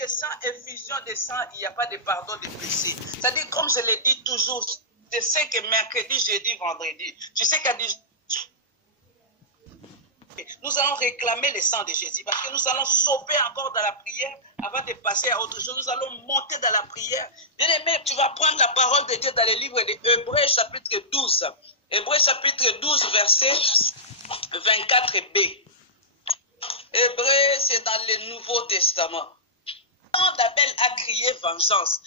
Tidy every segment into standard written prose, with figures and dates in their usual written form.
que sans effusion de sang, il n'y a pas de pardon de péché. C'est-à-dire, comme je le dis toujours, je sais que mercredi, jeudi, vendredi, tu sais qu'à nous allons réclamer le sang de Jésus parce que nous allons sauver encore dans la prière avant de passer à autre chose. Nous allons monter dans la prière. Bien-aimé, tu vas prendre la parole de Dieu dans le livre d'Hébreux chapitre 12. Hébreux chapitre 12, verset 24b. Hébreux, c'est dans le Nouveau Testament. Quand Abel a crié vengeance,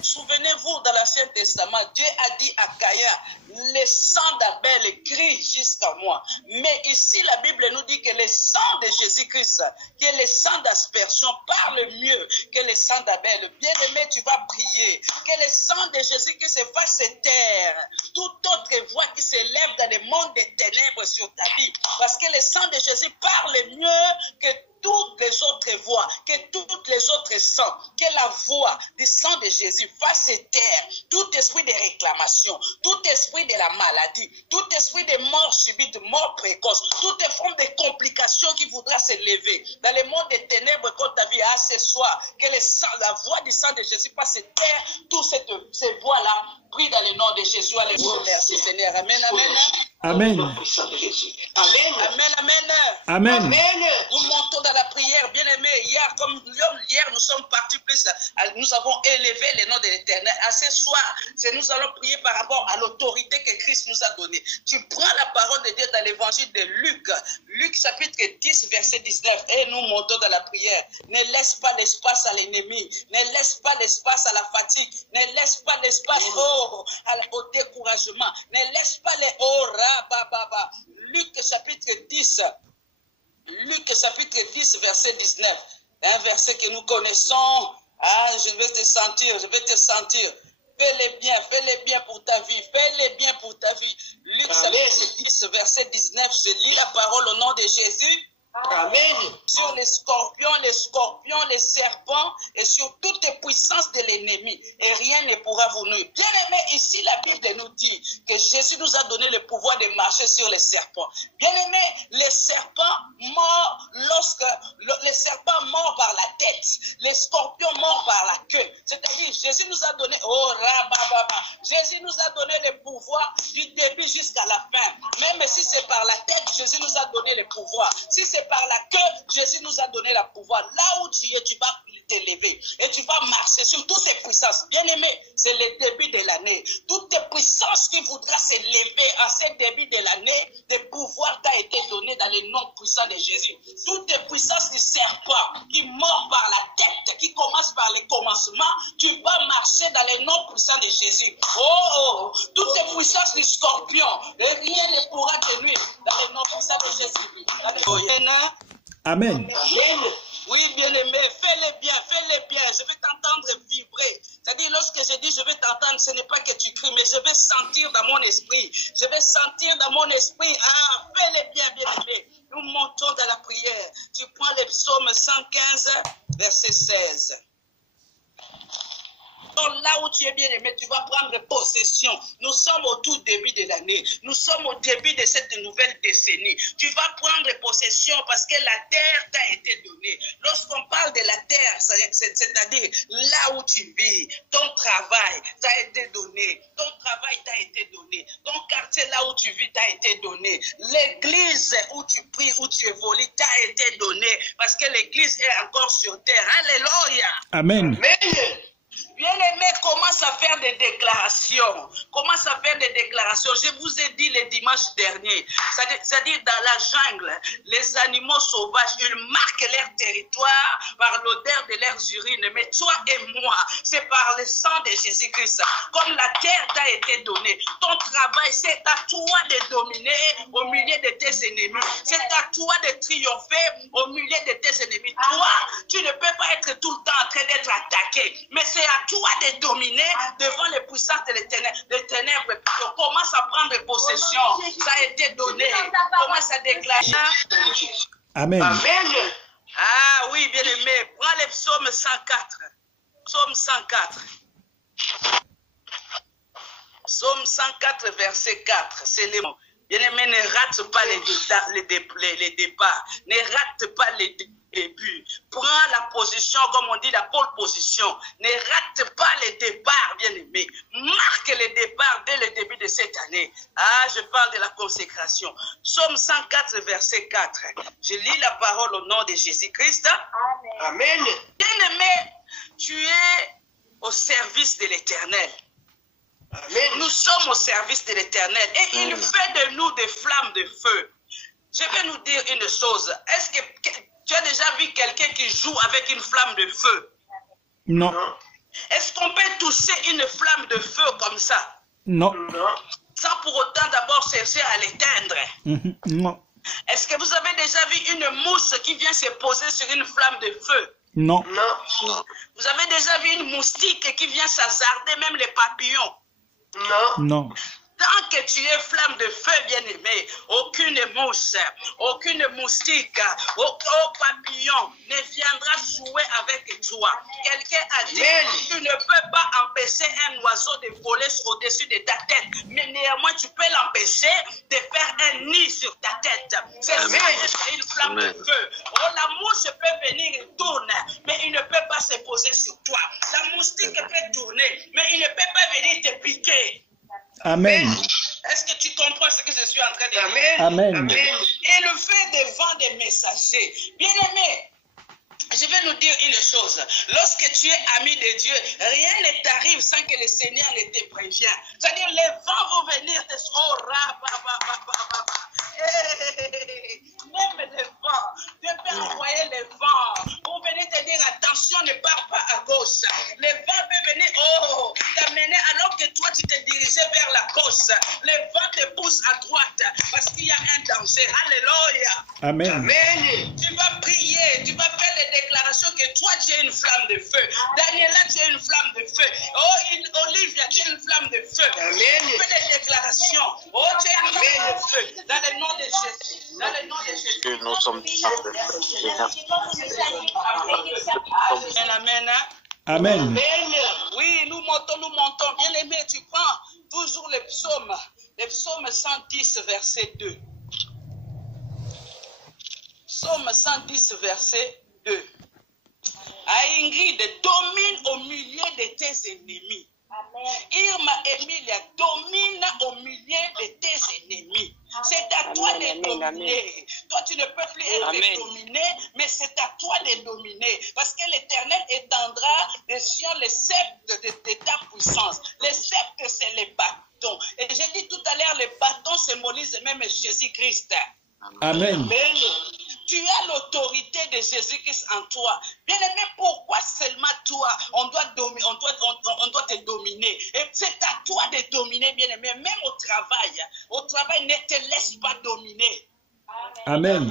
souvenez-vous dans l'Ancien Testament, Dieu a dit à Caïn, le sang d'Abel crie jusqu'à moi. Mais ici, la Bible nous dit que le sang de Jésus-Christ, qui est le sang d'aspersion, parle mieux que le sang d'Abel. Bien-aimé, tu vas prier que le sang de Jésus-Christ fasse se taire toute autre voix qui s'élève dans le monde des ténèbres sur ta vie. Parce que le sang de Jésus parle mieux que toutes les autres voix, que toutes les autres sons, que la voix du sang de Jésus fasse se taire tout esprit de réclamation, tout esprit de la maladie, tout esprit de mort subite, mort précoce, toute forme de complication qui voudra se lever dans le monde des ténèbres contre ta vie à ce soir, que le sang, la voix du sang de Jésus fasse se taire toutes ces voix-là. Prie dans le nom de Jésus. Alléluia. Merci Seigneur. Amen, amen. Amen. Amen, amen. Amen. Amen. Nous montons dans la prière, bien aimé. Hier, nous sommes partis plus. Nous avons élevé le nom de l'Éternel. À ce soir, nous allons prier par rapport à l'autorité que Christ nous a donnée. Tu prends la parole de Dieu dans l'évangile de Luc. Luc chapitre 10, verset 19. Et nous montons dans la prière. Ne laisse pas l'espace à l'ennemi. Ne laisse pas l'espace à la fatigue. Ne laisse pas l'espace au découragement. Ne laisse pas les Luc chapitre 10. Luc chapitre 10, verset 19. Un verset que nous connaissons. Ah, je vais te sentir, je vais te sentir. Fais-le bien pour ta vie. Fais-le bien pour ta vie. Luc chapitre 10, verset 19. Je lis la parole au nom de Jésus. Amen. Sur les scorpions, les serpents et sur toutes les puissances de l'ennemi. Et rien ne pourra vous nuire. Bien aimé, ici la Bible nous dit que Jésus nous a donné le pouvoir de marcher sur les serpents. Bien aimé, les serpents morts les serpents morts par la tête, les scorpions morts par la queue. C'est-à-dire, Jésus nous a donné, Jésus nous a donné le pouvoir du début jusqu'à la fin. Même si c'est par la tête, Jésus nous a donné le pouvoir. Si c'est par la queue, Jésus nous a donné le pouvoir. Là où tu es, tu vas t'élever et tu vas marcher sur toutes ces puissances. Bien aimé, c'est le début de l'année. Toutes les puissances qui voudra s'élever à ce début de l'année, des pouvoirs t'a été donné dans le nom puissant de Jésus. Toutes les puissances du serpent qui mord par la tête, qui commence par le commencement, tu vas marcher dans le nom puissant de Jésus. Toutes les puissances du scorpion, et rien ne pourra te nuire dans le nom puissant de Jésus. Alléluia. Amen. Oui, bien-aimé, fais-le bien, fais-le bien. Je vais t'entendre vibrer. C'est-à-dire, lorsque je dis je vais t'entendre, ce n'est pas que tu cries, mais je vais sentir dans mon esprit. Je vais sentir dans mon esprit. Ah, fais-le bien, bien-aimé. Nous montons dans la prière. Tu prends le psaume 115, verset 16. Là où tu es bien aimé, tu vas prendre possession. Nous sommes au tout début de l'année. Nous sommes au début de cette nouvelle décennie. Tu vas prendre possession parce que la terre t'a été donnée. Lorsqu'on parle de la terre, c'est-à-dire là où tu vis, ton travail t'a été donné. Ton travail t'a été donné. Ton quartier là où tu vis t'a été donné. L'église où tu pries, où tu évolues t'a été donné. Parce que l'église est encore sur terre. Alléluia. Amen. Amen. Bien-aimé, commence à faire des déclarations. Commence à faire des déclarations. Je vous ai dit le dimanche dernier. C'est-à-dire dans la jungle, les animaux sauvages, ils marquent leur territoire par l'odeur de leurs urines. Mais toi et moi, c'est par le sang de Jésus-Christ. Comme la terre t'a été donnée, ton travail, c'est à toi de dominer au milieu de tes ennemis. C'est à toi de triompher au milieu de tes ennemis. Toi, tu ne peux pas être tout le temps en train d'être attaqué. Mais c'est à toi de dominer devant les puissances des ténèbres. Donc, commence à prendre possession. Ça a été donné. Commence à déclarer. Amen. Amen. Ah oui, bien aimé. Prends le psaume 104. Psaume 104. Psaume 104, verset 4. C'est les mots. Bien aimé, ne rate pas les départs. Ne rate pas les début. Prends la position, comme on dit, la pole position. Ne rate pas les départs, bien-aimés. Marque les départs dès le début de cette année. Ah, je parle de la consécration. Psaume 104, verset 4. Je lis la parole au nom de Jésus-Christ. Amen. Bien-aimé, tu es au service de l'Éternel. Nous sommes au service de l'Éternel et il fait de nous des flammes de feu. Je vais nous dire une chose. Est-ce que tu as déjà vu quelqu'un qui joue avec une flamme de feu? Non. Est-ce qu'on peut toucher une flamme de feu comme ça? Non. Sans pour autant d'abord chercher à l'éteindre. Non. Est-ce que vous avez déjà vu une mouche qui vient se poser sur une flamme de feu? Non. Non. Vous avez déjà vu une moustique qui vient s'hasarder, même les papillons? Non. Non. Tant que tu es flamme de feu, bien-aimé, aucune mouche, aucune moustique, aucun papillon ne viendra jouer avec toi. Quelqu'un a dit, tu ne peux pas empêcher un oiseau de voler au-dessus de ta tête, mais néanmoins tu peux l'empêcher de faire un nid sur ta tête. C'est ça, c'est une flamme de feu. Oh, la mouche peut venir et tourner, mais il ne peut pas se poser sur toi. La moustique peut tourner, mais il ne peut pas venir te piquer. Amen. Est-ce que tu comprends ce que je suis en train de dire? Amen. Amen. Et le fait devant des messagers. Bien-aimé, je vais nous dire une chose. Lorsque tu es ami de Dieu, rien ne t'arrive sans que le Seigneur ne te prévienne. C'est-à-dire, les vents vont venir te... Oh, même les vents. Dieu peut envoyer les vents pour venir te dire, attention, ne pars pas à gauche. Les vents peuvent venir, t'amener alors que toi, tu te dirigeais vers la gauche. Les vents te poussent à droite parce qu'il y a un danger. Alléluia. Amen. Tu vas prier, tu vas faire des déclarations que toi, tu es une flamme de feu. Daniela, tu es une flamme de feu. Oh, Olivia, tu es une flamme de feu. Tu fais des déclarations. Oh, tu es une flamme de feu. Dans le nom de Jésus. Dans le nom de Jésus. Nous sommes Amen. Amen. Oui, nous montons. Bien aimé, tu prends toujours le psaume 110, verset 2. Psaume 110, verset 2. Ingrid, domine au milieu de tes ennemis. Irma Emilia, domine au milieu de tes ennemis. C'est à toi de dominer. Toi, tu ne peux plus être dominé, mais c'est à toi de dominer. Parce que l'Éternel étendra des cieux les sceptres de ta puissance. Les sceptres, c'est les bâtons. Et j'ai dit tout à l'heure, les bâtons symbolisent même Jésus-Christ. Amen. Tu as l'autorité de Jésus-Christ en toi. Bien aimé, pourquoi seulement toi, on doit te dominer? Et c'est à toi de dominer, bien aimé, même au travail. Au travail, ne te laisse pas dominer. Amen.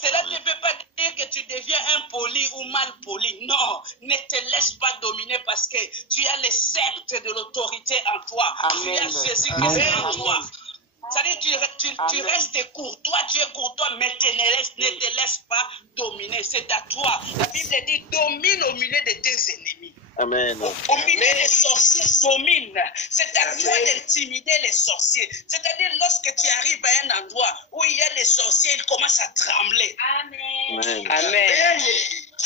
Cela ne veut pas dire que tu deviens impoli ou mal poli. Non, ne te laisse pas dominer parce que tu as le sceptre de l'autorité en toi. Tu as Jésus-Christ en toi. C'est-à-dire, tu restes courtois, tu es courtois, mais ne te laisse pas dominer. C'est à toi. La Bible dit, domine au milieu de tes ennemis. Amen. Au milieu des sorciers, domine. C'est à toi d'intimider les sorciers. C'est-à-dire, lorsque tu arrives à un endroit où il y a des sorciers, ils commencent à trembler. Amen. Amen.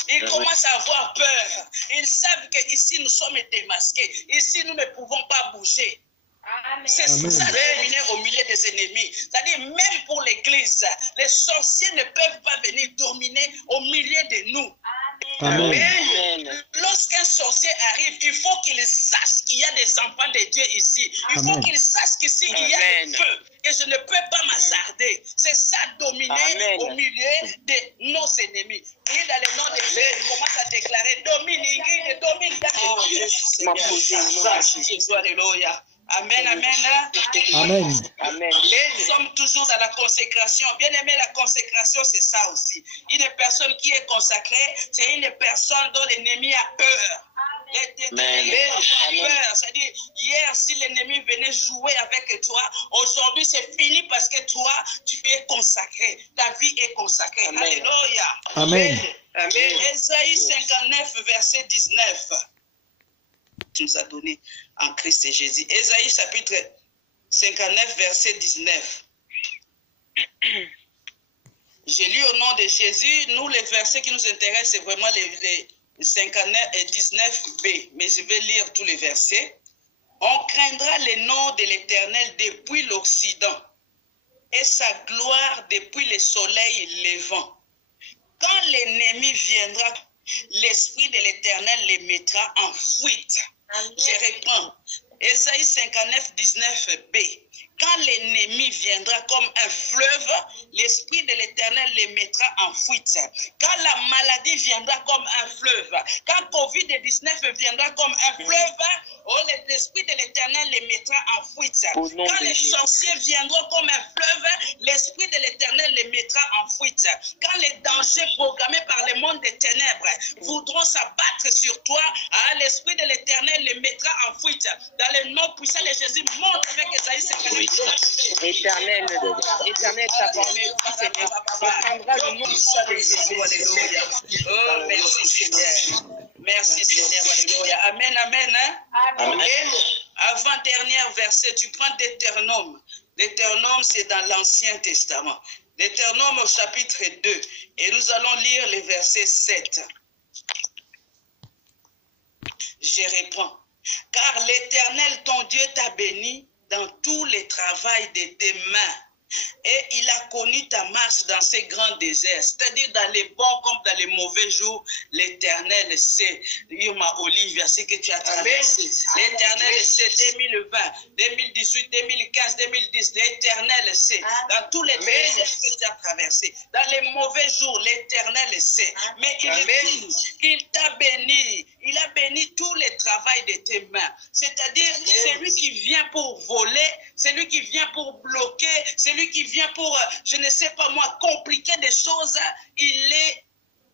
Ils commencent à avoir peur. Ils savent qu'ici, nous sommes démasqués. Ici, nous ne pouvons pas bouger. C'est ça, dominer au milieu des ennemis. C'est-à-dire, même pour l'Église, les sorciers ne peuvent pas venir dominer au milieu de nous. Amen. Lorsqu'un sorcier arrive, il faut qu'il sache qu'il y a des enfants de Dieu ici. Il faut qu'il sache qu'ici, il y a le feu. Et je ne peux pas m'hasarder. C'est ça, dominer au milieu de nos ennemis. Et dans le nom de Jésus, il commence à déclarer, domine, domine. Alléluia. Amen, amen. Amen. Amen. Nous sommes toujours dans la consécration. Bien aimé, la consécration, c'est ça aussi. Une personne qui est consacrée, c'est une personne dont l'ennemi a peur. L'ennemi a peur. C'est-à-dire, hier, si l'ennemi venait jouer avec toi, aujourd'hui, c'est fini parce que toi, tu es consacré. Ta vie est consacrée. Amen. Alléluia. Amen. Amen. Ésaïe 59, verset 19. Tu nous as donné en Christ Jésus. Ésaïe chapitre 59, verset 19. J'ai lu au nom de Jésus. Nous, les versets qui nous intéressent, c'est vraiment les 59 et 19b. Mais je vais lire tous les versets. On craindra le nom de l'Éternel depuis l'Occident et sa gloire depuis le soleil levant. Quand l'ennemi viendra, l'Esprit de l'Éternel les mettra en fuite. Amen. Je reprends. Ésaïe 59, 19b. Quand l'ennemi viendra comme un fleuve, l'Esprit de l'Éternel les mettra en fuite. Quand la maladie viendra comme un fleuve, quand Covid-19 viendra comme un fleuve, l'Esprit de l'Éternel les mettra en fuite. Quand les sorciers viendront comme un fleuve, l'Esprit de l'Éternel les mettra en fuite. Quand les dangers programmés par le monde des ténèbres voudront s'abattre sur toi, l'Esprit de l'Éternel les mettra en fuite. Dans le nom puissant de Jésus, monte avec Esaïe 59. Éternel, ta parole, Seigneur, prendra le nom de Jésus. Alléluia. Oh, merci Seigneur. Merci Seigneur. Alléluia. Amen, amen. Amen. Avant-dernier verset, tu prends Deutéronome. Deutéronome, c'est dans l'Ancien Testament. Deutéronome au chapitre 2. Et nous allons lire le verset 7. Je reprends. Car l'Éternel, ton Dieu, t'a béni dans tous les travaux de tes mains. Et il a connu ta marche dans ces grands déserts. C'est-à-dire dans les bons comme dans les mauvais jours, l'Éternel sait. Irma Olivia, ce que tu as traversé. L'Éternel sait 2020, 2018, 2015, 2010. L'Éternel sait. Dans tous les déserts que tu as traversés. Dans les mauvais jours, l'Éternel sait. Mais il dit qu'il t'a béni. Il a béni tous les travaux de tes mains. C'est-à-dire celui qui vient pour voler, celui qui vient pour bloquer, celui qui vient pour, je ne sais pas moi, compliquer des choses, il est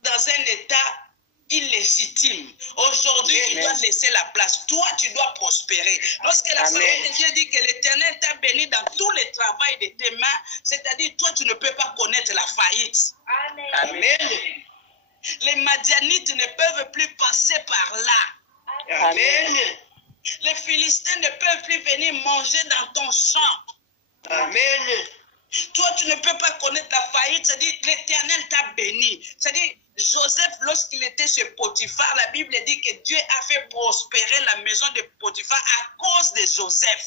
dans un état illégitime. Aujourd'hui, il doit laisser la place. Toi, tu dois prospérer. Lorsque la parole de Dieu dit que l'Éternel t'a béni dans tous les travaux de tes mains, c'est-à-dire toi, tu ne peux pas connaître la faillite. Amen. Amen. Les Madianites ne peuvent plus passer par là. Amen. Les Philistins ne peuvent plus venir manger dans ton champ. Amen. Toi, tu ne peux pas connaître la faillite. C'est-à-dire, l'Éternel t'a béni. C'est-à-dire, Joseph, lorsqu'il était chez Potiphar, la Bible dit que Dieu a fait prospérer la maison de Potiphar à cause de Joseph.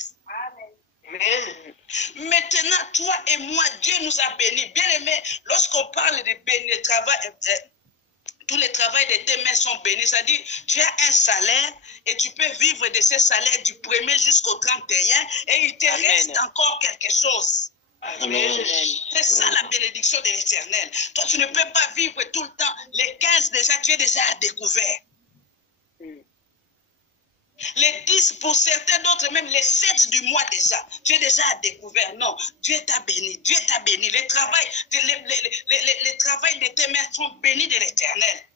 Amen. Maintenant, toi et moi, Dieu nous a bénis. Bien aimé, lorsqu'on parle de béni, tous les travaux de tes mains sont bénis. C'est-à-dire, tu as un salaire et tu peux vivre de ce salaire du 1er jusqu'au 31 et il te reste encore quelque chose. Amen. C'est ça la bénédiction de l'Éternel. Toi, tu ne peux pas vivre tout le temps. Les 15 déjà, tu es déjà à découvert. Les 10 pour certains d'autres, même les 7 du mois déjà, tu es déjà à découvert. Non, Dieu t'a béni, Dieu t'a béni. Les travaux de tes mains sont bénis de l'Éternel.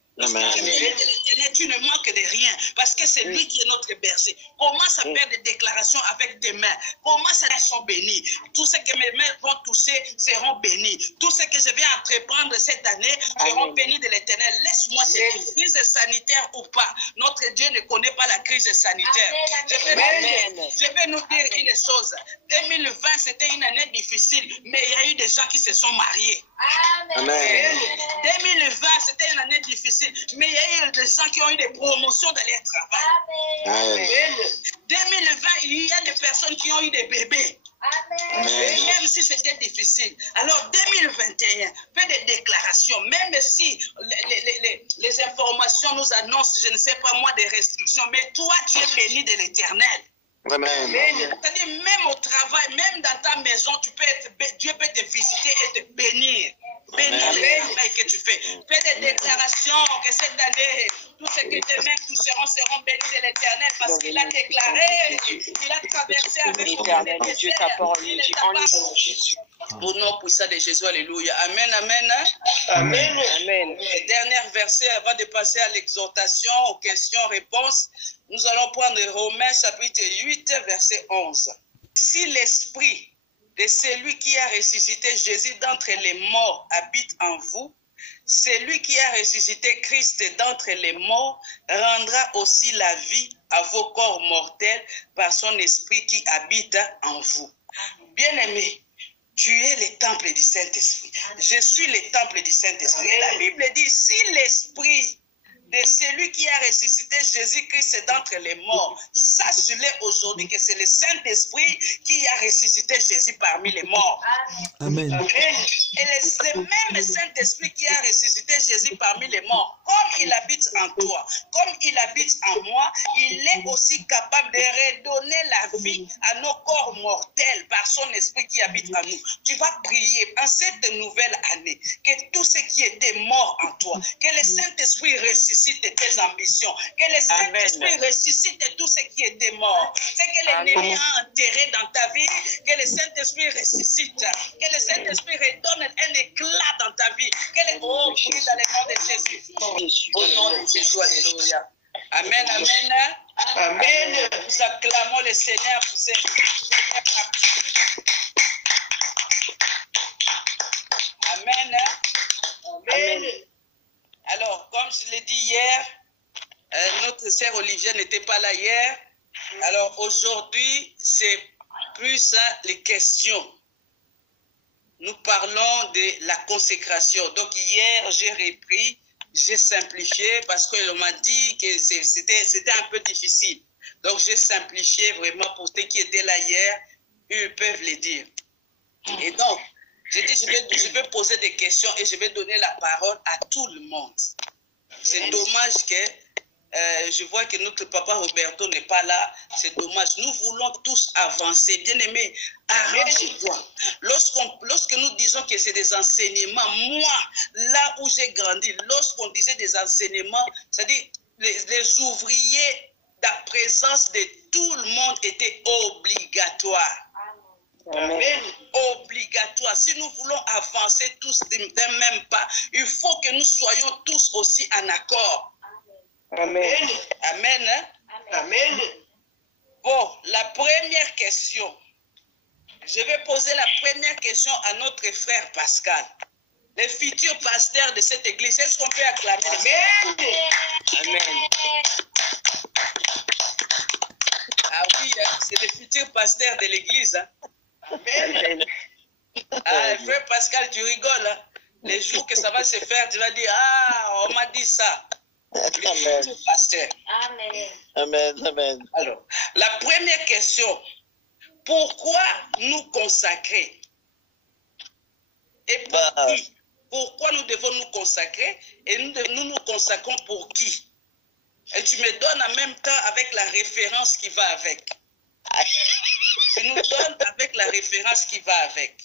Tu ne manques de rien parce que c'est lui qui est notre berger. Commence à faire des déclarations avec tes mains. Commence à sont bénis. Tout ce que mes mains vont toucher seront bénis. Tout ce que je vais entreprendre cette année seront bénis de l'Éternel. Laisse-moi cette crise sanitaire ou pas. Notre Dieu ne connaît pas la crise sanitaire. Je vais nous dire une chose. 2020 c'était une année difficile, mais il y a eu des gens qui se sont mariés. Amen. 2020 c'était une année difficile, mais il y a eu des gens qui ont eu des promotions dans leur travail. Amen. 2020, il y a des personnes qui ont eu des bébés. Amen. Même si c'était difficile. Alors 2021, fais des déclarations. Même si les informations nous annoncent, je ne sais pas moi, des restrictions, mais toi tu es béni de l'Éternel. Amen. C'est-à-dire, même au travail, même dans ta maison, Dieu peut te visiter et te bénir. Bénis le travail que tu fais. Fais des déclarations que cette année, tout ce que tes mains toucheront seront bénis de l'Éternel parce qu'il a déclaré, il a traversé avec l'Éternel. Dieu ta parole, au nom puissant de Jésus, alléluia. Amen, amen. Amen. Amen. Le dernier verset avant de passer à l'exhortation, aux questions-réponses. Nous allons prendre Romains chapitre 8, verset 11. Si l'esprit de celui qui a ressuscité Jésus d'entre les morts habite en vous, celui qui a ressuscité Christ d'entre les morts rendra aussi la vie à vos corps mortels par son esprit qui habite en vous. Bien-aimés, Tu es le temple du Saint-Esprit. Je suis le temple du Saint-Esprit. Et la Bible dit, si l'Esprit de celui qui a ressuscité Jésus-Christ d'entre les morts, sache-le aujourd'hui que c'est le Saint-Esprit qui a ressuscité Jésus parmi les morts. Amen. Et c'est même Saint-Esprit qui a ressuscité Jésus parmi les morts. Comme il habite en toi, comme il habite en moi, il est aussi capable de redonner la vie à nos corps mortels par son Esprit qui habite en nous. Tu vas prier en cette nouvelle année que tout ce qui était mort en toi, que le Saint-Esprit ressuscite tes ambitions, que le Saint-Esprit ressuscite tout ce qui était mort, ce que l'ennemi a enterré dans ta vie, que le Saint-Esprit ressuscite, que le Saint-Esprit redonne un éclat dans ta vie, que le dans le nom de Jésus. Au nom de Jésus, alléluia. Amen, amen. Amen. Nous acclamons le Seigneur pour cette première partie. Amen. Amen. Alors, comme je l'ai dit hier, notre sœur Olivier n'était pas là hier. Alors, aujourd'hui, c'est plus les questions. Nous parlons de la consécration. Donc, hier, j'ai repris, j'ai simplifié parce qu'on m'a dit que c'était un peu difficile. Donc, j'ai simplifié vraiment pour ceux qui étaient là hier, ils peuvent le dire. Et donc, j'ai dit, je vais poser des questions et je vais donner la parole à tout le monde. C'est dommage que je vois que notre papa Roberto n'est pas là. C'est dommage. Nous voulons tous avancer. Bien-aimés, arrange-toi. Lorsque nous disons que c'est des enseignements, moi, là où j'ai grandi, lorsqu'on disait des enseignements, c'est-à-dire les ouvriers, la présence de tout le monde était obligatoire. Amen. Obligatoire. Si nous voulons avancer tous d'un même pas, il faut que nous soyons tous aussi en accord. Amen. Amen. Amen. Bon, la première question. Je vais poser la première question à notre frère Pascal, le futur pasteur de cette église. Est-ce qu'on peut acclamer? Amen. Amen. Ah oui, c'est le futur pasteur de l'église. Hein? Amen. Ah, frère Pascal, tu rigoles. Hein? Les jours que ça va se faire, tu vas dire, ah, on m'a dit ça. Amen. Pasteur. Amen. Amen. Amen. Alors, la première question, pourquoi nous consacrer? Et pour qui? Pourquoi nous devons nous consacrer? Et nous nous consacrons pour qui? Et tu me donnes en même temps avec la référence qui va avec. Tu nous donnes avec la référence qui va avec.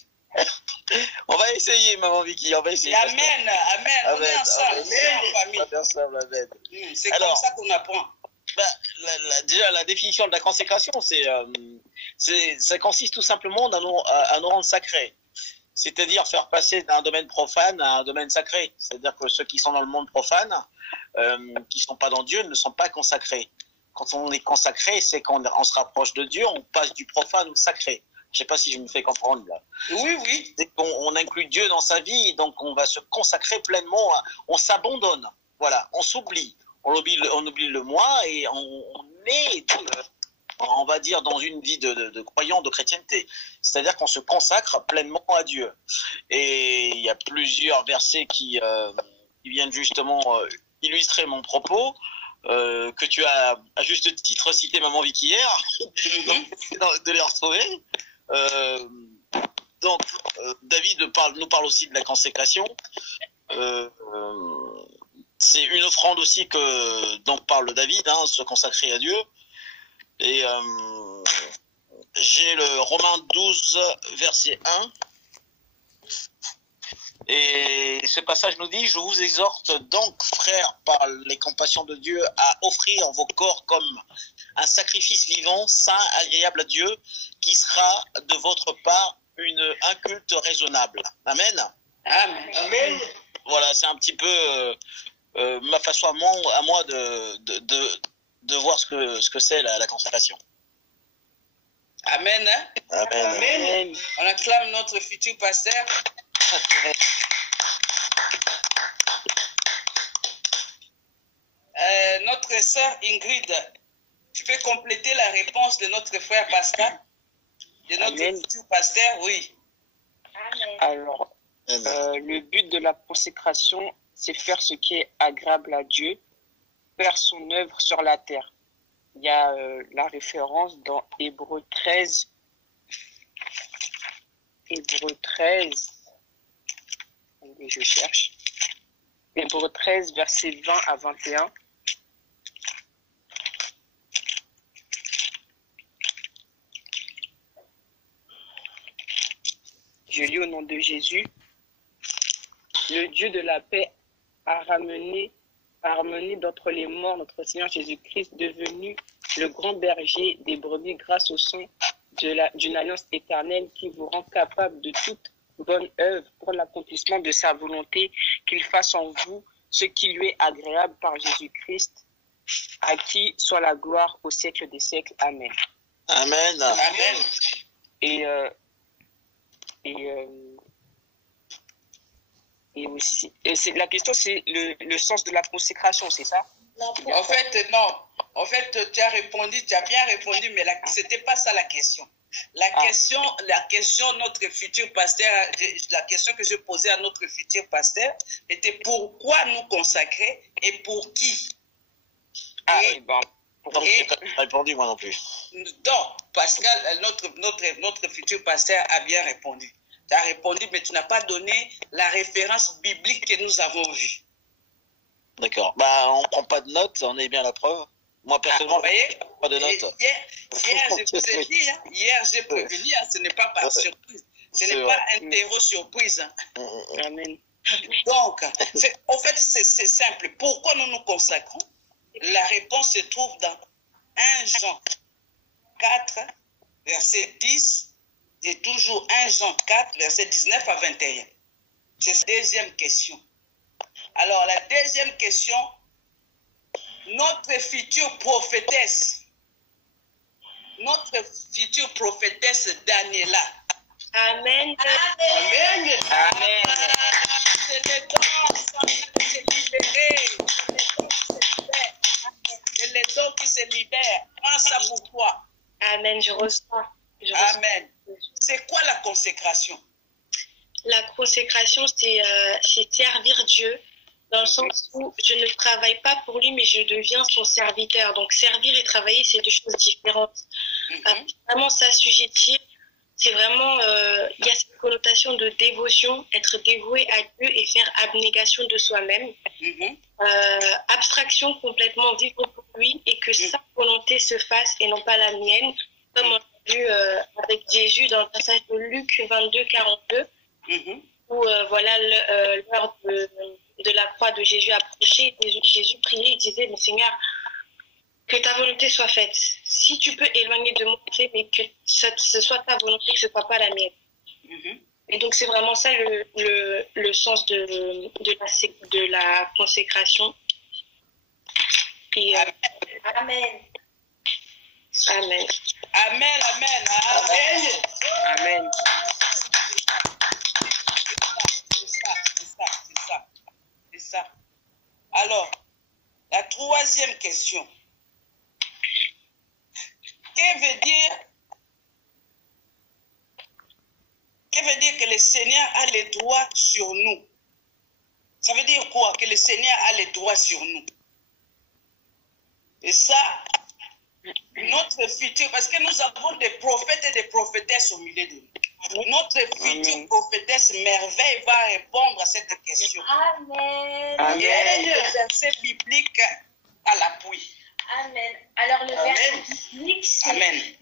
On va essayer, maman Vicky, on va essayer. Amen, amen, on est ensemble, amen. C'est comme ça qu'on apprend. Déjà, la définition de la consécration, ça consiste tout simplement à nous rendre sacrés. C'est-à-dire faire passer d'un domaine profane à un domaine sacré. C'est-à-dire que ceux qui sont dans le monde profane, qui ne sont pas dans Dieu, ne sont pas consacrés. Quand on est consacré, c'est qu'on se rapproche de Dieu, on passe du profane au sacré. Je ne sais pas si je me fais comprendre là. Oui, oui. On inclut Dieu dans sa vie, donc on va se consacrer pleinement, on s'abandonne, voilà, on s'oublie, on oublie le moi et on est, on va dire, dans une vie de croyant, de chrétienté. C'est-à-dire qu'on se consacre pleinement à Dieu. Et il y a plusieurs versets qui viennent justement illustrer mon propos. Que tu as à juste titre cité maman Vicky hier, de les retrouver. Donc David nous parle aussi de la consécration. C'est une offrande aussi dont parle David, hein, se consacrer à Dieu. Et j'ai le Romains 12 verset 1. Et ce passage nous dit: je vous exhorte donc, frères, par les compassions de Dieu, à offrir vos corps comme un sacrifice vivant, saint, agréable à Dieu, qui sera de votre part un culte raisonnable. Amen. Amen. Amen. Voilà, c'est un petit peu ma façon à moi de voir ce que c'est la consécration. Amen. Amen. Amen. On acclame notre futur pasteur. Notre sœur Ingrid, tu peux compléter la réponse de notre frère Pascal, de notre futur pasteur? Oui. Alors, le but de la consécration, c'est faire ce qui est agréable à Dieu, faire son œuvre sur la terre. Il y a la référence dans Hébreux 13. Hébreux 13. Je cherche. Hébreux 13, versets 20 à 21. Je lis au nom de Jésus. Le Dieu de la paix a ramené d'entre les morts notre Seigneur Jésus-Christ, devenu le grand berger des brebis grâce au sang d'une alliance éternelle qui vous rend capable de toute bonne œuvre pour l'accomplissement de sa volonté, qu'il fasse en vous ce qui lui est agréable par Jésus-Christ, à qui soit la gloire au siècle des siècles. Amen. Amen. Amen. Et aussi, la question, c'est le sens de la consécration, c'est ça? En fait, non. En fait, tu as bien répondu, mais c'était pas ça la question. La question, notre futur pasteur, la question que je posais à notre futur pasteur était pourquoi nous consacrer et pour qui? Donc, j'ai pas répondu moi non plus. Donc, Pascal, notre futur pasteur a bien répondu. Tu as répondu, mais tu n'as pas donné la référence biblique que nous avons vue. D'accord. On prend pas de notes, on est bien la preuve. Moi, personnellement, vous voyez, je prends pas de notes. Hier, je vous ai dit, hier, j'ai prévenu, ce n'est pas par surprise. Ce n'est pas un terreau surprise. Amen. Donc, en fait, c'est simple. Pourquoi nous nous consacrons? La réponse se trouve dans 1 Jean 4, verset 10, et toujours 1 Jean 4, verset 19 à 21. C'est la deuxième question. Alors, la deuxième question, notre future prophétesse Daniela. Amen. Amen. Amen. C'est les dons qui se libèrent. C'est les dons qui se libèrent. Prends ça pour toi. Amen, je reçois. Amen. C'est quoi la consécration? La consécration, c'est servir Dieu, dans le sens où je ne travaille pas pour lui, mais je deviens son serviteur. Donc, servir et travailler, c'est deux choses différentes. Vraiment s'assujettir, c'est vraiment, il y a cette connotation de dévotion, être dévoué à Dieu et faire abnégation de soi-même. Abstraction complètement, vivre pour lui et que sa volonté se fasse et non pas la mienne, comme on a vu avec Jésus dans le passage de Luc 22, 42, où voilà l'heure de la croix de Jésus approchait, Jésus priait, il disait, mais Seigneur, que ta volonté soit faite. Si tu peux éloigner de moi, mais que ce soit ta volonté, que ce ne soit pas la mienne. Et donc c'est vraiment ça le sens de la consécration. Et, Amen. Amen. Amen. Amen. Amen. Amen. C'est ça. Alors, la troisième question. Que veut dire que le Seigneur a les droits sur nous? Ça veut dire quoi? Que le Seigneur a les droits sur nous. Et ça, notre futur, parce que nous avons des prophètes et des prophétesses au milieu de nous. Notre future prophétesse Merveille va répondre à cette question. Amen. Il y a un verset biblique à l'appui. Amen. Alors le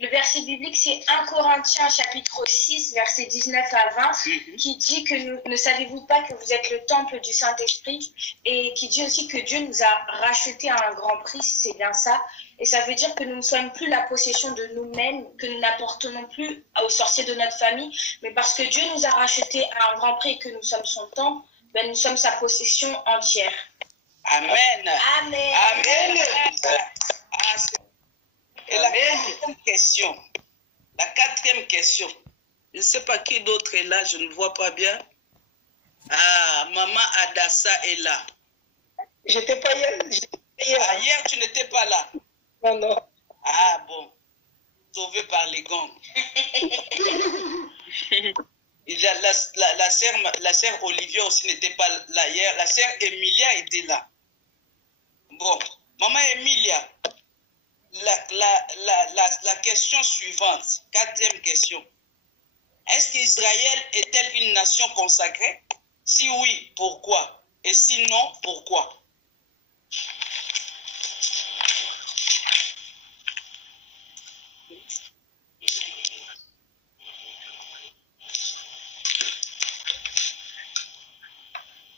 verset biblique, c'est 1 Corinthiens chapitre 6, verset 19 à 20, qui dit que ne savez-vous pas que vous êtes le temple du Saint-Esprit, et qui dit aussi que Dieu nous a rachetés à un grand prix, si c'est bien ça. Et ça veut dire que nous ne sommes plus la possession de nous-mêmes, que nous n'appartenons plus aux sorciers de notre famille, mais parce que Dieu nous a rachetés à un grand prix et que nous sommes son temple, nous sommes sa possession entière. Amen. Amen. Amen. Et la quatrième question. Je ne sais pas qui d'autre est là, je ne vois pas bien. Ah, Maman Adassa est là. J'étais pas hier. Ah, hier, tu n'étais pas là. Non. Ah bon. Sauvé par les gangs. La sœur Olivia aussi n'était pas là hier. La sœur Emilia était là. Bon, maman Emilia, la question suivante, 4e question. Est-ce qu'Israël est-elle une nation consacrée? Si oui, pourquoi? Et si non, pourquoi?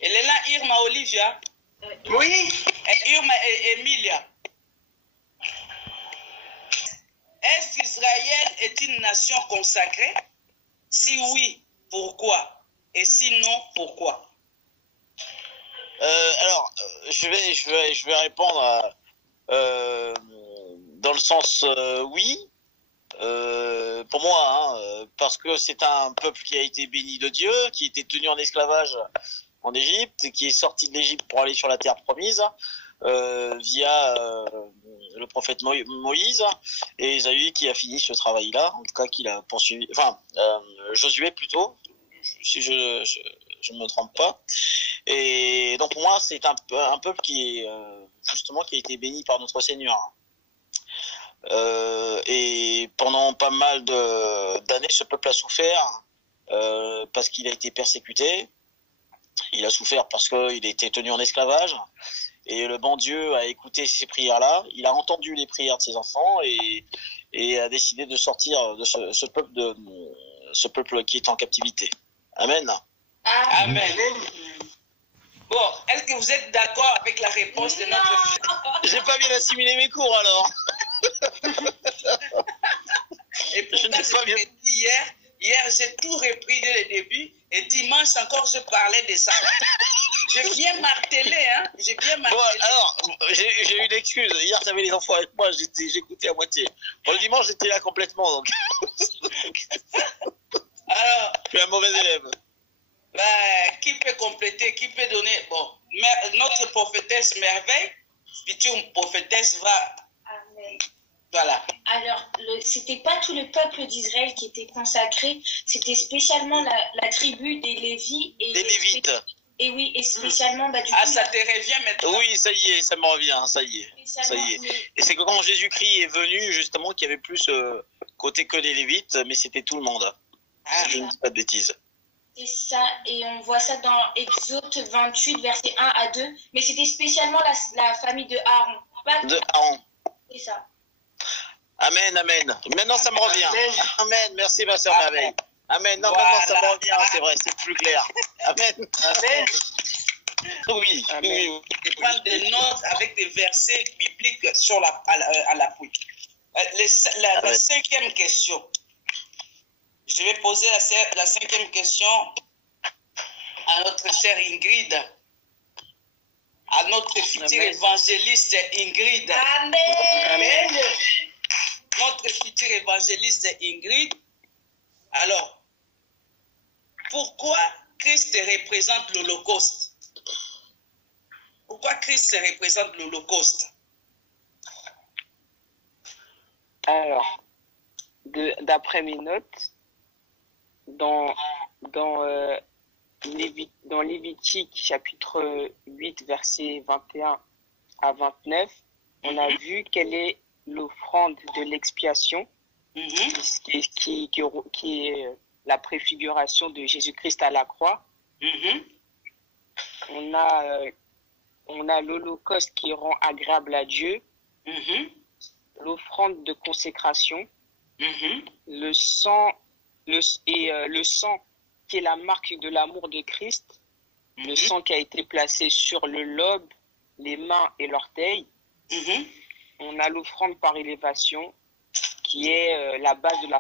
Elle est là, Irma Olivia? Oui. Irma et Emilia. Est-ce qu'Israël est une nation consacrée? Si oui, pourquoi? Et si non, pourquoi? Alors, je vais répondre dans le sens oui. Pour moi, hein, parce que c'est un peuple qui a été béni de Dieu, qui était tenu en esclavage en Égypte, qui est sorti de l'Égypte pour aller sur la terre promise via le prophète Moïse, et Esaü qui a fini ce travail-là, en tout cas qu'il a poursuivi, enfin Josué plutôt, si je ne me trompe pas. Et donc pour moi c'est un peuple qui est justement qui a été béni par notre Seigneur. Et pendant pas mal d'années, ce peuple a souffert parce qu'il a été persécuté. Il a souffert parce qu'il a été tenu en esclavage. Et le bon Dieu a écouté ces prières-là. Il a entendu les prières de ses enfants et a décidé de sortir de ce peuple qui est en captivité. Amen. Amen. Bon, est-ce que vous êtes d'accord avec la réponse de notre frère? J'ai pas bien assimilé mes cours alors. Et pourtant, hier, j'ai tout repris dès le début. Et dimanche encore, je parlais de ça. Je viens marteler, hein. Bon, alors, j'ai eu une excuse. Hier, j'avais les enfants avec moi, j'écoutais à moitié. Bon, le dimanche, j'étais là complètement, donc. Alors. Je suis un mauvais élève. Qui peut compléter, qui peut donner? Bon, notre prophétesse Merveille, future prophétesse va. Amen. Voilà. Alors, c'était pas tout le peuple d'Israël qui était consacré, c'était spécialement la tribu des Lévites. Des Lévites. Et oui, et spécialement, du coup... Ah, ça te revient maintenant? Oui, ça y est, ça me revient, ça y est. Ça y est. Et c'est que quand Jésus-Christ est venu, justement, qu'il y avait plus côté que les Lévites, mais c'était tout le monde. Ah, je ne dis pas de bêtises. C'est ça, et on voit ça dans Exode 28, versets 1 à 2, mais c'était spécialement la famille de Aaron. De Aaron. C'est ça. Amen, amen. Maintenant, ça me revient. Amen, amen. Merci, ma soeur Merveille. Amen. Non, voilà. maintenant, ça me revient, c'est vrai, c'est plus clair. Amen. Amen. Oui, amen. Oui. Je prends des notes avec des versets bibliques à l'appui. La 5e question. Je vais poser la 5e question à notre chère Ingrid, à notre future évangéliste Ingrid. Amen. Amen. Notre future évangéliste Ingrid. Alors, pourquoi Christ représente l'Holocauste? Pourquoi Christ représente l'Holocauste? Alors, d'après mes notes, dans Lévitique chapitre 8 versets 21 à 29, on a vu quelle est l'offrande de l'expiation, qui est la préfiguration de Jésus-Christ à la croix. On a l'Holocauste qui rend agréable à Dieu, l'offrande de consécration, le sang qui est la marque de l'amour de Christ, le sang qui a été placé sur le lobe, les mains et l'orteil. On a l'offrande par élévation qui est la base de la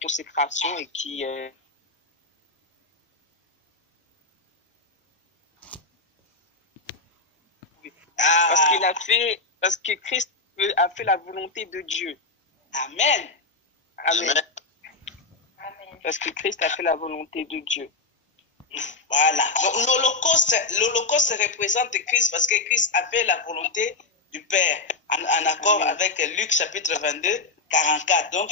consécration et qui parce que Christ a fait la volonté de Dieu. Amen. Amen. Parce que Christ a fait la volonté de Dieu. Voilà. Donc l'Holocauste représente Christ parce que Christ a fait la volonté du Père. En accord avec Luc chapitre 22, 44, donc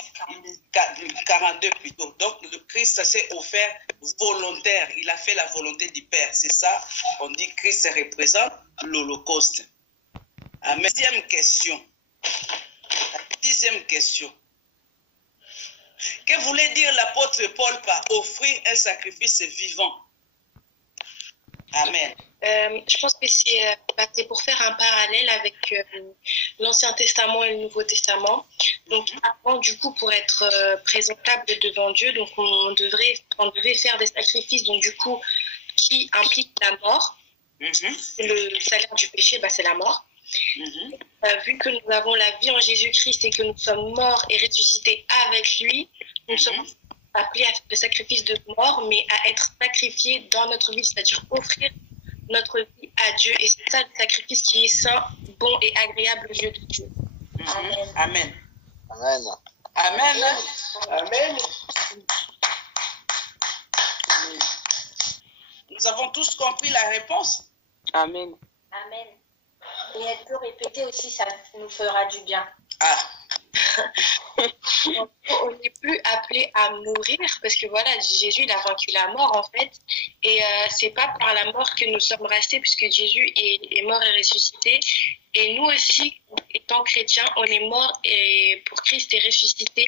42 plutôt. Donc le Christ s'est offert volontaire. Il a fait la volonté du Père. C'est ça, on dit que Christ représente l'Holocauste. Amen. Dixième question. Dixième question. Que voulait dire l'apôtre Paul par offrir un sacrifice vivant? Amen. Je pense que c'est pour faire un parallèle avec l'Ancien Testament et le Nouveau Testament. Donc, avant, du coup, pour être présentable devant Dieu, donc on devait faire des sacrifices, donc du coup, qui impliquent la mort. Le salaire du péché, c'est la mort. Vu que nous avons la vie en Jésus-Christ et que nous sommes morts et ressuscités avec lui, nous sommes appelés à faire le sacrifice de mort, mais à être sacrifiés dans notre vie, c'est-à-dire offrir notre vie à Dieu. Et c'est ça le sacrifice qui est saint, bon et agréable aux yeux de Dieu. Amen. Amen. Amen. Amen. Amen. Nous avons tous compris la réponse. Amen. Amen. Et elle peut répéter aussi, ça nous fera du bien. Ah. On n'est plus appelé à mourir parce que voilà, Jésus il a vaincu la mort en fait, et c'est pas par la mort que nous sommes restés, puisque Jésus est mort et ressuscité, et nous aussi étant chrétiens on est mort et pour Christ est ressuscité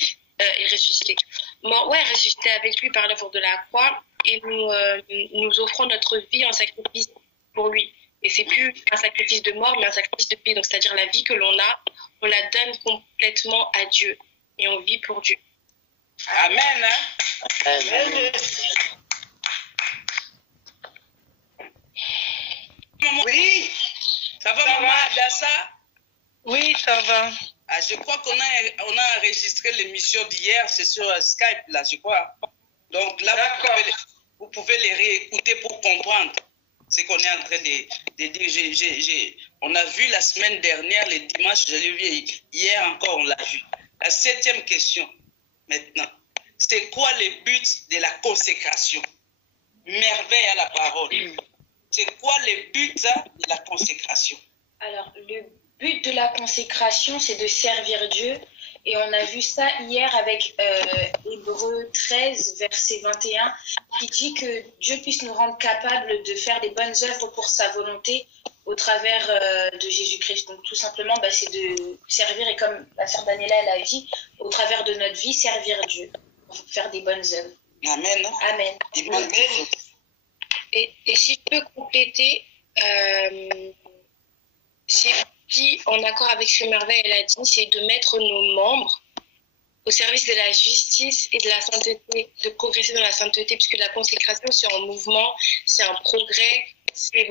ressuscité avec lui par l'œuvre de la croix, et nous offrons notre vie en sacrifice pour lui. Et c'est plus un sacrifice de mort, mais un sacrifice de vie. Donc, c'est-à-dire la vie que l'on a, on la donne complètement à Dieu. Et on vit pour Dieu. Amen. Amen. Oui. Ça va, maman Adassa? Oui, ça va. Ah, je crois qu'on a enregistré l'émission d'hier, c'est sur Skype, là, je crois. Donc là, vous pouvez les réécouter pour comprendre ce qu'on est en train de dire. On a vu la semaine dernière, le dimanche, je l'ai vu hier encore, on l'a vu. La 7e question, maintenant. C'est quoi le but de la consécration? Merveille à la parole. C'est quoi le but de la consécration? Alors, le but de la consécration, c'est de servir Dieu. Et on a vu ça hier avec Hébreux 13, verset 21, qui dit que Dieu puisse nous rendre capables de faire des bonnes œuvres pour sa volonté au travers de Jésus-Christ. Donc tout simplement, c'est de servir, et comme la sœur Daniela elle a dit, au travers de notre vie, servir Dieu, pour faire des bonnes œuvres. Amen. Amen. Amen. Et si je peux compléter, c'est qui, en accord avec ce que Merveille elle a dit, c'est de mettre nos membres au service de la justice et de la sainteté, de progresser dans la sainteté, puisque la consécration, c'est un mouvement, c'est un progrès, c'est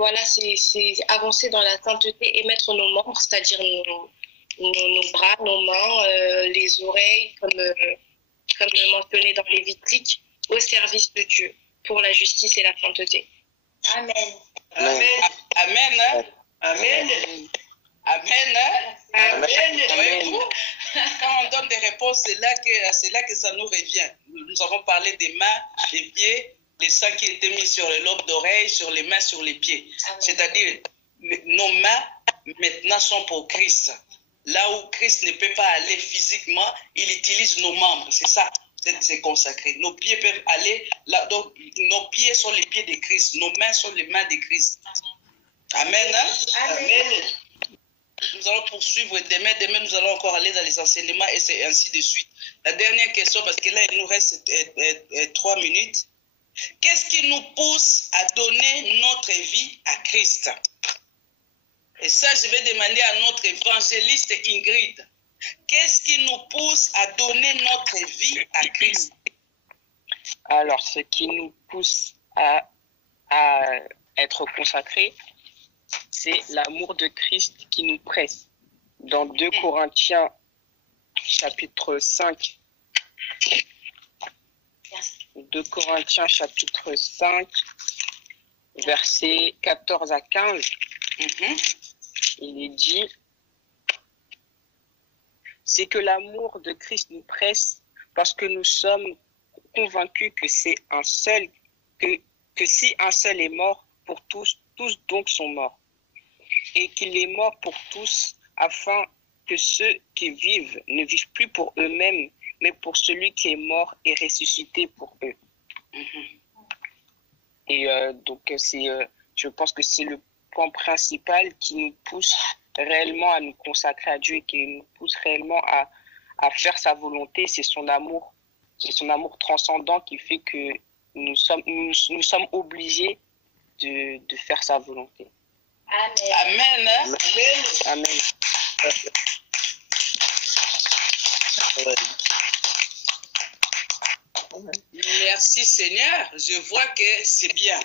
avancer dans la sainteté et mettre nos membres, c'est-à-dire nos bras, nos mains, les oreilles, comme mentionné dans Lévitique, au service de Dieu, pour la justice et la sainteté. Amen. Amen. Amen. Amen. Amen. Amen. Quand on donne des réponses, c'est là que ça nous revient. Nous avons parlé des mains, des pieds, les sang qui étaient mis sur le lobe d'oreille, sur les mains, sur les pieds. C'est-à-dire, nos mains maintenant sont pour Christ. Là où Christ ne peut pas aller physiquement, il utilise nos membres. C'est ça, c'est consacré. Nos pieds peuvent aller là. Donc, nos pieds sont les pieds de Christ. Nos mains sont les mains de Christ. Amen. Amen. Nous allons poursuivre demain. Demain, nous allons encore aller dans les enseignements et c'est ainsi de suite. La dernière question, parce que là, il nous reste 3 minutes. Qu'est-ce qui nous pousse à donner notre vie à Christ? Et ça, je vais demander à notre évangéliste Ingrid. Qu'est-ce qui nous pousse à donner notre vie à Christ? Alors, ce qui nous pousse à être consacrés, c'est l'amour de Christ qui nous presse. Dans 2 Corinthiens, chapitre 5, 2 Corinthiens, chapitre 5, versets 14 à 15, il est dit, c'est que l'amour de Christ nous presse parce que nous sommes convaincus que c'est un seul, que si un seul est mort pour tous donc sont morts. Et qu'il est mort pour tous afin que ceux qui vivent ne vivent plus pour eux-mêmes, mais pour celui qui est mort et ressuscité pour eux. Et donc, je pense que c'est le point principal qui nous pousse réellement à nous consacrer à Dieu et qui nous pousse réellement à faire sa volonté. C'est son amour transcendant qui fait que nous sommes obligés de faire sa volonté. Amen. Amen. Amen. Merci Seigneur. Je vois que c'est bien.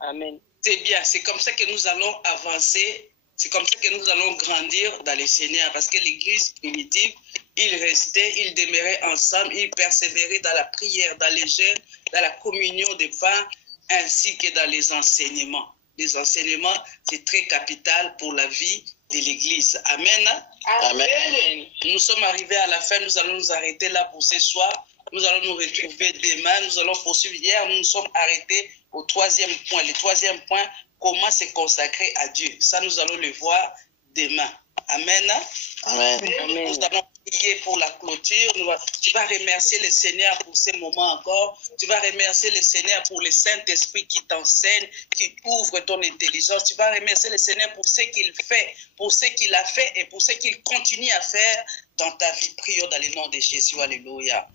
Amen. C'est bien. C'est comme ça que nous allons avancer. C'est comme ça que nous allons grandir dans le Seigneur. Parce que l'église primitive, ils demeuraient ensemble, ils persévéraient dans la prière, dans les jeûnes, dans la communion des pains, ainsi que dans les enseignements. Les enseignements, c'est très capital pour la vie de l'église. Amen. Amen. Nous sommes arrivés à la fin. Nous allons nous arrêter là pour ce soir. Nous allons nous retrouver demain. Nous allons poursuivre. Hier, nous nous sommes arrêtés au troisième point. Le troisième point, comment se consacrer à Dieu. Ça, nous allons le voir demain. Amen. Amen. Nous allons prier pour la clôture. Tu vas remercier le Seigneur pour ces moments encore. Tu vas remercier le Seigneur pour le Saint-Esprit qui t'enseigne, qui ouvre ton intelligence. Tu vas remercier le Seigneur pour ce qu'il fait, pour ce qu'il a fait et pour ce qu'il continue à faire dans ta vie. Prions dans le nom de Jésus. Alléluia.